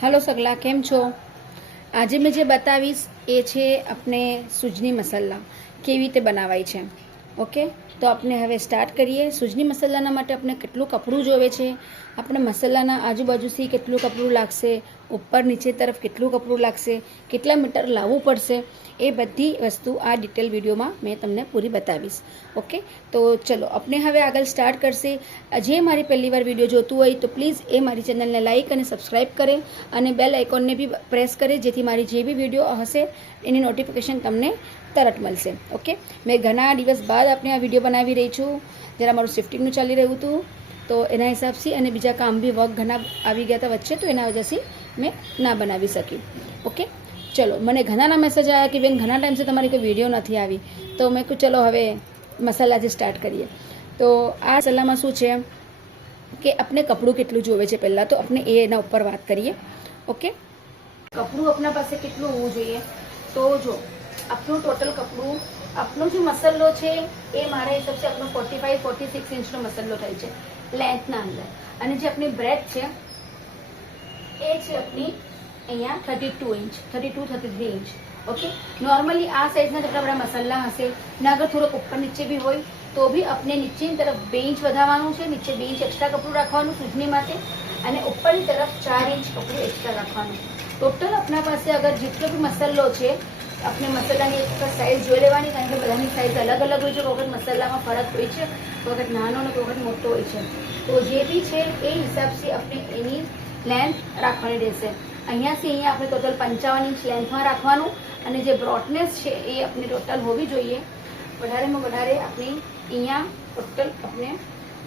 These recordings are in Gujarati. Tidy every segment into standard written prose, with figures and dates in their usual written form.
हेलो सगला केम छो। आज मैं जे बतावीश ए छे अपने सूजनी मसाला केवी रीते बनावाय छे। ओके, तो अपने हवे स्टार्ट करिए। सूजनी मसालाना माटे अपने केटलुं कपड़ुं जोवे छे, अपने मसालाना आजूबाजूथी केटलुं कपड़ुं लागशे, ऊपर नीचे तरफ केटलुं कपड़ुं लागशे, केटला मीटर लावવું પડશે, એ બધી વસ્તુ આ ડિટેલ વિડીયોમાં મેં તમને પૂરી બતાવીશ। ઓકે, તો ચલો આપણે હવે આગળ સ્ટાર્ટ કરશે। જે મારી પહેલી વાર વિડીયો જોતું હોય તો પ્લીઝ એ મારી ચેનલને લાઇક અને સબસ્ક્રાઇબ કરે અને બેલ આઇકોનને બી પ્રેસ કરે, જેથી મારી જે બી વિડીયો હશે એની નોટિફિકેશન તમને તરત મળશે। ઓકે, મેં ઘણા દિવસ બાદ આપણે આ વિડીયો બનાવી રહી છું, જરા મારું શિફ્ટિંગનું ચાલી રહ્યું હતું તો એના હિસાબથી અને બીજા કામ બી વર્ક ઘણા આવી ગયા હતા વચ્ચે, તો એના વજહથી મેં ના બનાવી શકી। ઓકે, चलो मैंने घना मैसेज आया कि बेन घना टाइम से तमारी कोई वीडियो नहीं आई, तो मैं कहूँ चलो हवे मसाला जे स्टार्ट करिए। तो आ मसाला में शू है कि अपने कपड़ू केटलू जोवे छे, पहला तो अपने एना ऊपर बात करिए। ओके, कपड़ू अपना पास केटलू होवुं जोईए, तो जो अपनू टोटल कपड़ू अपनो जो मसालो है ये मारा हिसाब से अपनो 45-46 इंच मसालो थाय छे लेंथ ना अंदर, अने जे अपनी ब्रेथ है ए छे अपनी अँ 32 इंच 32-33 इंच। ओके, नॉर्मली आ साइज जेटला बड़ा मसाला हशे ने अगर थोड़ो ऊपर नीचे भी होय तो भी अपने नीचे तरफ 2 इंच वधावानुं छे, नीचे 2 इंच एक्स्ट्रा कपड़ू राखवानुं सूजनी माटे अने ऊपरनी तरफ 4 इंच कपड़ू एक्स्ट्रा राखवानुं। टोटल अपना पासे अगर जेटलो भी मसालो छे अपने मसालानी एक साइज जोई लेवानी, कारण के बधानी साइज अलग अलग होय छे। कोई वखत मसालामां फरक होय छे, कोई वखत नानो ने कोई वखत मोटो होय छे, तो जे बी छे ए हिसाबथी अपने एनी लेंथ राखवानी रहेशे। અહીંયાથી અહીંયા આપણે ટોટल 55 इंच लेंथમાં રાખવાનું અને જે બ્રોડનેસ છે એ આપણી ટોટલ હોવી જોઈએ વધારેમાં વધારે આપણી અહીંયા ટોટલ આપણે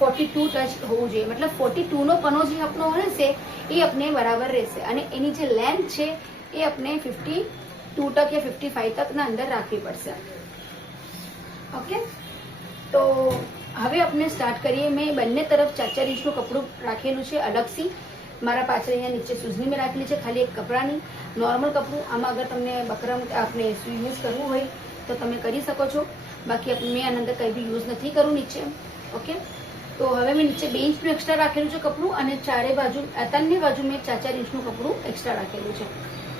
42 ટચ હોવું જોઈએ, मतलब 42 નો પનો જે આપણો હશે એ આપણે બરાબર રહેશે અને એની જે લેન્થ છે એ આપણે 52 તક या 55 તકના અંદર રાખવી પડશે। ઓકે, તો હવે આપણે સ્ટાર્ટ કરીએ। મેં બંને તરફ 4-4 इंचનું કપડું રાખેલું છે अलगથી। मारा पाछळ अहींया नीचे सूजनी में राखेली है, खाली एक कपड़ानी नॉर्मल कपड़ू। आमां अगर तमने बकरम आपने यूज करवू होय तो तमे करी शको छो, बाकी मैं आना अंदर कई भी यूज नहीं करूँ नीचे। ओके, तो हवे मैं नीचे 2 इंचनु एक्स्ट्रा राखेलुं छे कपड़ू अने चारे बाजू तन्ने बाजू में 4-4 इंचनु कपड़ू एक्स्ट्रा राखेलुं छे।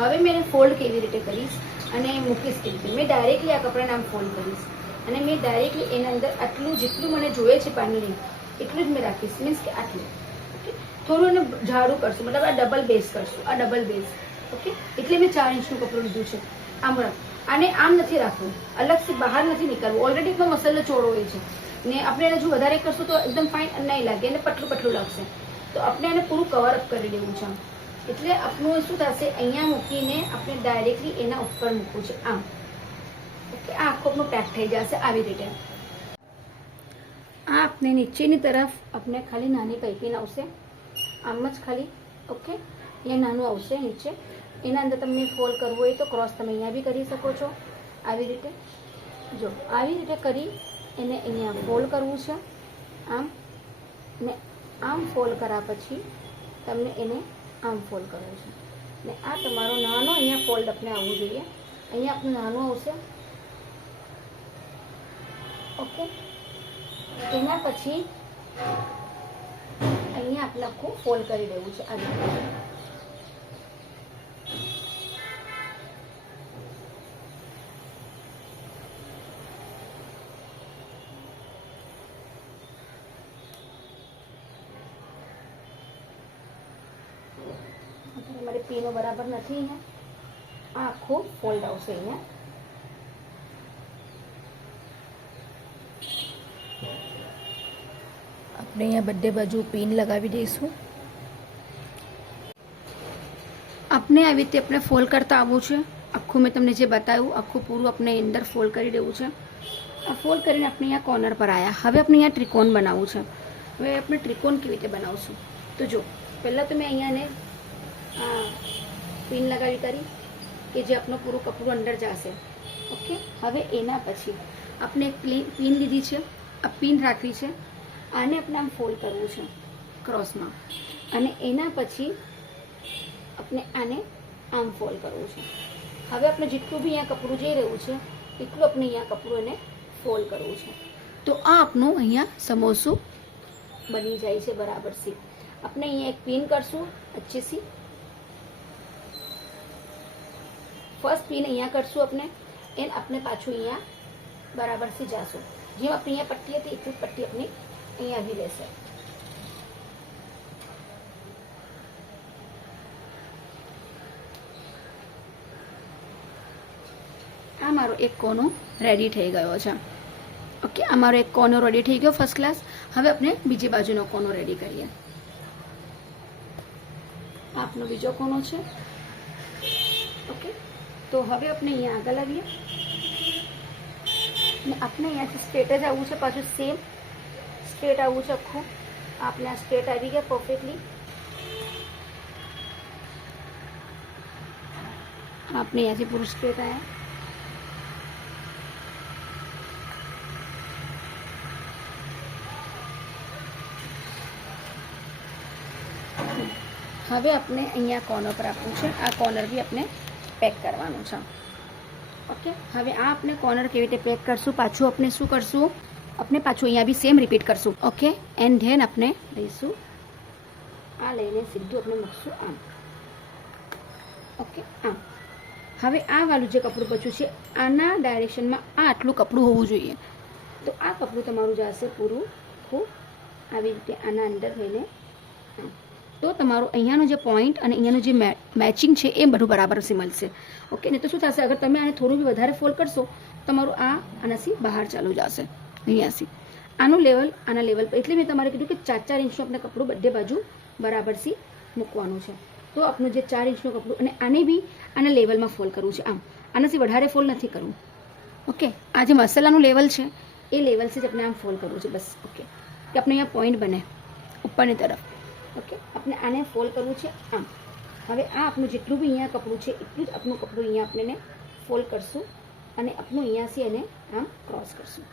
हवे मैं फोल्ड केवी रीते करीश अने मूकीश केवी रीते। मैं डायरेक्टली आ कपड़ाने आम फोल्ड करीश अने मैं डायरेक्टली एना अंदर आटलू जेटलू मने जोईए छे पानी એટલું જ मैं राखीश, मीन्स के आटलू। थोड़ू ने झाड़ू करशू, मतलब आ डबल बेस करशू, आ डबल बेस। ओके, એટલે મેં 4 इंचનું કપડું લીધું છે। આમ આને આમ નથી રાખવું, અલગથી બહાર નથી નીકળવું। ઓલરેડી એટલો મસાલો ચોળો હોય છે ને આપણે એને જો વધારે કરશું તો એકદમ ફાઇન નહીં લાગે અને પતલું પતલું લાગશે, તો આપણે આને પૂરું કવર અપ કરી દેવું છે। એટલે આપણું શું થશે, અહીંયા મૂકીને આપણે ડાયરેક્ટલી એના ઉપર મૂકવું છે આમ। ઓકે, આ આખું આપણું પેક થઈ જશે આવી રીતે। આ આપણે નીચેની તરફ આપણે ખાલી નાની પાઇપિંગ આવશે आम ज खाली। ओके, ये नानू आवशे नीचे, एना अंदर तमने फोल्ड करवू होय तो क्रॉस तमे अहींया बी करी शको छो आवी रीते। जो आवी रीते करी एने अहींया फोल्ड करवू छे आम ने आम फोल्ड कर्या पछी तमने एने आम फोल्ड करवू छे ने आ तमारो नानो अहींया फोल्ड अपने आववू जोईए। अहींया आपणे नानो आवशे। ओके, एना पछी अहींया आपणे आखुं फोल्ड करी देवुं छे आ रीते। मारे पीनो बराबर नहीं है, आखो फोल्ड आवशे अहींया। આપણે અહીંયા બધે બાજુ પિન લગાવી દઈશું। આપણે આવી રીતે આપણે ફોલ્ડ કરતા આવવું છે આખું। મેં તમને જે બતાવ્યું આખું પૂરું આપણે અંદર ફોલ્ડ કરી દેવું છે। આ ફોલ્ડ કરીને આપણે અહીંયા કોર્નર પર આવ્યા। હવે આપણે અહીંયા ત્રિકોણ બનાવવું છે। હવે આપણે ત્રિકોણ કેવી રીતે બનાવશું, તો જો પહેલાં તો મેં અહીંયાને પિન લગાવી કરી કે જે આપણું પૂરું કપડું અંદર જશે। ઓકે, હવે એના પછી આપણે એક પિન લીધી છે, આ પિન રાખવી છે, આને આપણે આમ ફોલ્ડ કરવું છે ક્રોસમાં અને એના પછી આપણે આને આમ ફોલ્ડ કરવું છે। હવે આપણે જેટલું બી અહીંયા કપડું જઈ રહ્યું છે એટલું આપણે અહીંયા કપડું એને ફોલ્ડ કરવું છે, તો આ આપણું અહીંયા સમોસું બની જાય છે બરાબર सी। આપણે અહીંયા એક પિન કરશું अच्छे सी ફર્સ્ટ પિન અહીંયા કરશું આપણે, એન્ડ આપણે પાછું અહીંયા બરાબરથી જાશું. જેમ આપણે અહીંયા પટ્ટી હતી એટલી જ પટ્ટી આપણી અહીંયા આવી રહેશે. આ મારો એક કોનો રેડી થઈ ગયો છે. ઓકે, આ મારો એક કોનો રેડી થઈ ગયો ફર્સ્ટ ક્લાસ. હવે આપણે બીજી બાજુનો કોનો રેડી કરીએ. આપનો બીજો કોનો છે. ઓકે, તો હવે આપણે અહીંયા આગળ આવીએ ને આપણે અહીંયાથી સ્ટ્રેટ જ આવવું છે. પાછું સેમ સ્ટ્રેટ આવવું છે આખું. આપણે આ સ્ટ્રેટ આવી ગયા પરફેક્ટલી. આપણે અહીંયાથી પૂરું સ્ટ્રેટ આવ્યા. હવે આપણે અહીંયા કોર્નર પર આપવું છે. આ કોર્નર બી આપણે પેક કરવાનું છે. ઓકે, હવે આ આપણે કોર્નર કેવી રીતે પેક કરશું, પાછું આપણે શું કરશું, આપણે પાછું અહીંયા બી સેમ રિપીટ કરશું. ઓકે, એન્ડ ધેન આપણે લઈશું આ લઈને સીધું આપણે મૂકશું આમ. ઓકે, આમ. હવે આ વાળું જે કપડું બચ્યું છે આના ડાયરેક્શનમાં આ આટલું કપડું હોવું જોઈએ. તો આ કપડું તમારું જશે પૂરું ખૂબ આવી રીતે આના અંદર થઈને આમ. તો તમારું અહીંયાનો જે પોઈન્ટ અને અહીંયાનું જે મેચિંગ છે એ બધું બરાબર મળશે. ઓકે, ને તો શું થશે, અગર તમે આને થોડું બી વધારે ફોલ્ડ કરશો તમારું આ આનાથી બહાર ચાલુ જશે. અહીંયાથી આનું લેવલ આના લેવલ પર, એટલે મેં તમારે કીધું કે 4-4 ઇંચનું આપણે કપડું બધે બાજુ બરાબરથી મૂકવાનું છે. તો આપણું જે 4 ઇંચનું કપડું અને આને બી આના લેવલમાં ફોલ્ડ કરવું છે. આમ આનાથી વધારે ફોલ્ડ નથી કરવું. ઓકે, આ જે મસાલાનું લેવલ છે એ લેવલથી જ આપણે આમ ફોલ્ડ કરવું છે બસ. ઓકે, કે આપણે અહીંયા પોઈન્ટ બને ઉપરની તરફ. ઓકે, આપણે આને ફોલ્ડ કરવું છે આમ. હવે આ આપણું જેટલું બી અહીંયા કપડું છે એટલું જ આપણું કપડું અહીંયા આપણે ફોલ્ડ કરશું અને આપણું અહીંયાથી એને આમ ક્રોસ કરશું.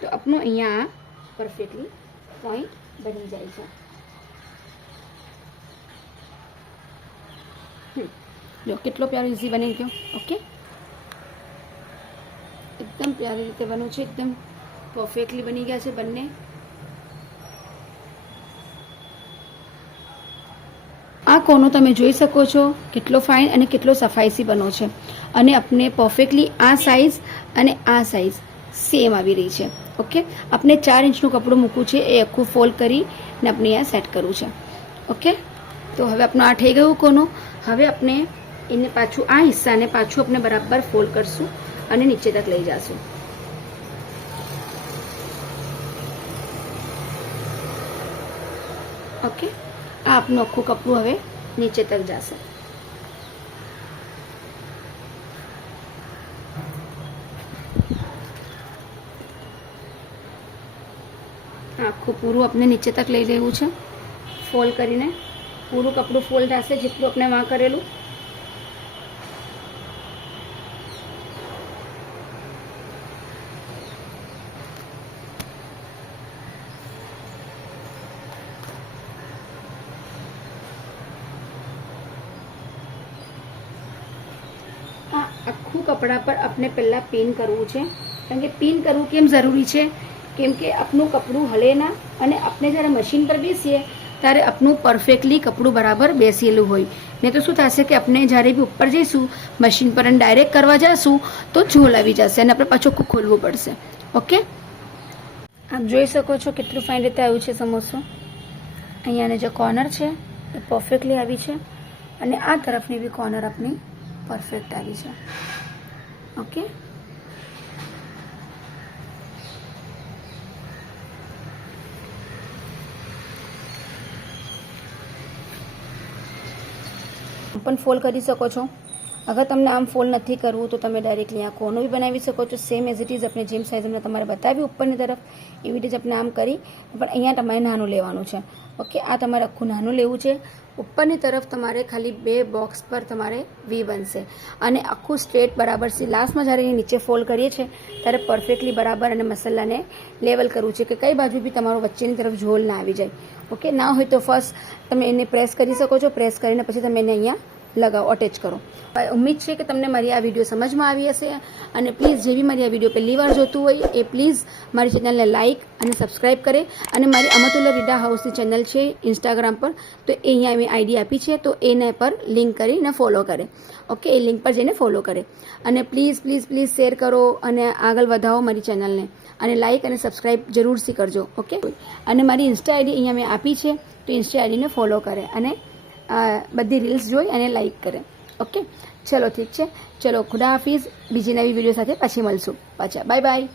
તો આપણું અહીંયા આ પરફેક્ટલી પોઈન્ટ બની જાય છે. જો કેટલો પ્યારો ઇઝી બની ગયો. ઓકે, એકદમ પ્યારી રીતે બન્યું છે, એકદમ પરફેક્ટલી બની ગયા છે બંને. આ કોનો તમે જોઈ શકો છો કેટલો ફાઇન અને કેટલો સફાઈથી બનો છે. અને આપણે પરફેક્ટલી આ સાઇઝ અને આ સાઇઝ સેમ આવી રહી છે. ઓકે, આપણે 4 ઇંચનું કપડું મૂકવું છે એ આખું ફોલ્ડ કરીને આપણે અહીંયા સેટ કરવું છે. ઓકે, તો હવે આપણું આ થઈ ગયું કોનો. હવે આપણે એને પાછું આ હિસ્સાને પાછું આપણે બરાબર ફોલ્ડ કરશું અને નીચે તક લઈ જશું. ઓકે, આ આપનું આખું કપડું હવે નીચે તક જશે. આખું પૂરું આપણે નીચે તક લઈ લેવું છે ફોલ્ડ કરીને. પૂરું કપડું ફોલ્ડ થશે જેટલું આપણે વાં કરેલું. આખું કપડા પર આપણે પહેલાં પિન કરવું છે. કારણ કે પિન કરવું કેમ જરૂરી છે, કેમ કે આપણું કપડું હલે ના અને આપણે જ્યારે મશીન પર બેસીએ ત્યારે આપણું પરફેક્ટલી કપડું બરાબર બેસેલું હોય. નહીં તો શું થશે કે આપણે જ્યારે બી ઉપર જઈશું મશીન પર અને ડાયરેક્ટ કરવા જઈશું તો ઝોલ આવી જશે અને આપણે પાછું ખોલવું પડશે. ઓકે, આપ જોઈ શકો છો કેટલું ફાઇન રીતે આવ્યું છે સમોસો. અહીંયાની જે કોર્નર છે એ પરફેક્ટલી આવી છે અને આ તરફની બી કોર્નર આપણી પરફેક્ટ આવી છે. ઓકે, પણ ફોલ્ડ કરી શકો છો. અગર તમને આમ ફોલ્ડ નથી કરવું તો તમે ડાયરેક્ટલી આ કોનો બી બનાવી શકો છો. સેમ એઝ ઇટ ઇઝ આપણે જેમ સાઇઝ અમને તમારે બતાવી ઉપરની તરફ એવી રીતે આપણે આમ કરી, પણ અહીંયા તમારે નાનું લેવાનું છે. ઓકે, આ તમારે આખું નાનું લેવું છે. ઉપરની તરફ તમારે ખાલી 2 બોક્સ પર તમારે વી બનશે અને આખું સ્ટ્રેટ બરાબર છે. લાસ્ટમાં જ્યારે નીચે ફોલ્ડ કરીએ છીએ ત્યારે પરફેક્ટલી બરાબર અને મસાલાને લેવલ કરવું છે કે કઈ બાજુ બી તમારો વચ્ચેની તરફ ઝોલ ના આવી જાય. ઓકે, ના હોય તો ફર્સ્ટ તમે એને પ્રેસ કરી શકો છો. પ્રેસ કરીને પછી તમે એને અહીંયા લગાવો, અટેચ કરો. ઉમ્મીદ છે કે તમને મારી આ વિડીયો સમજમાં આવી હશે. અને પ્લીઝ જે બી મારી આ વિડીયો પહેલી વાર જોતું હોય એ પ્લીઝ મારી ચેનલને લાઇક અને સબસ્ક્રાઈબ કરે. અને મારી અમતુલ્લા રીડા હાઉસની ચેનલ છે ઇન્સ્ટાગ્રામ પર, તો એ અહીંયા મેં આઈડી આપી છે, તો એને પર લિંક કરીને ફોલો કરે. ઓકે, એ લિંક પર જઈને ફોલો કરે. અને પ્લીઝ પ્લીઝ પ્લીઝ શેર કરો અને આગળ વધાવો મારી ચેનલને. અને લાઇક અને સબસ્ક્રાઈબ જરૂરથી કરજો. ઓકે, અને મારી ઇન્સ્ટા આઈડી અહીંયા મેં આપી છે, તો ઇન્સ્ટા આઈડીને ફોલો કરે અને બધી રીલ્સ જોઈ અને લાઇક કરે. ઓકે, ચલો ઠીક છે. ચલો, ખુદા હાફિઝ. બીજી નવી વિડીયો સાથે પાછી મળશું. પાછા બાય બાય.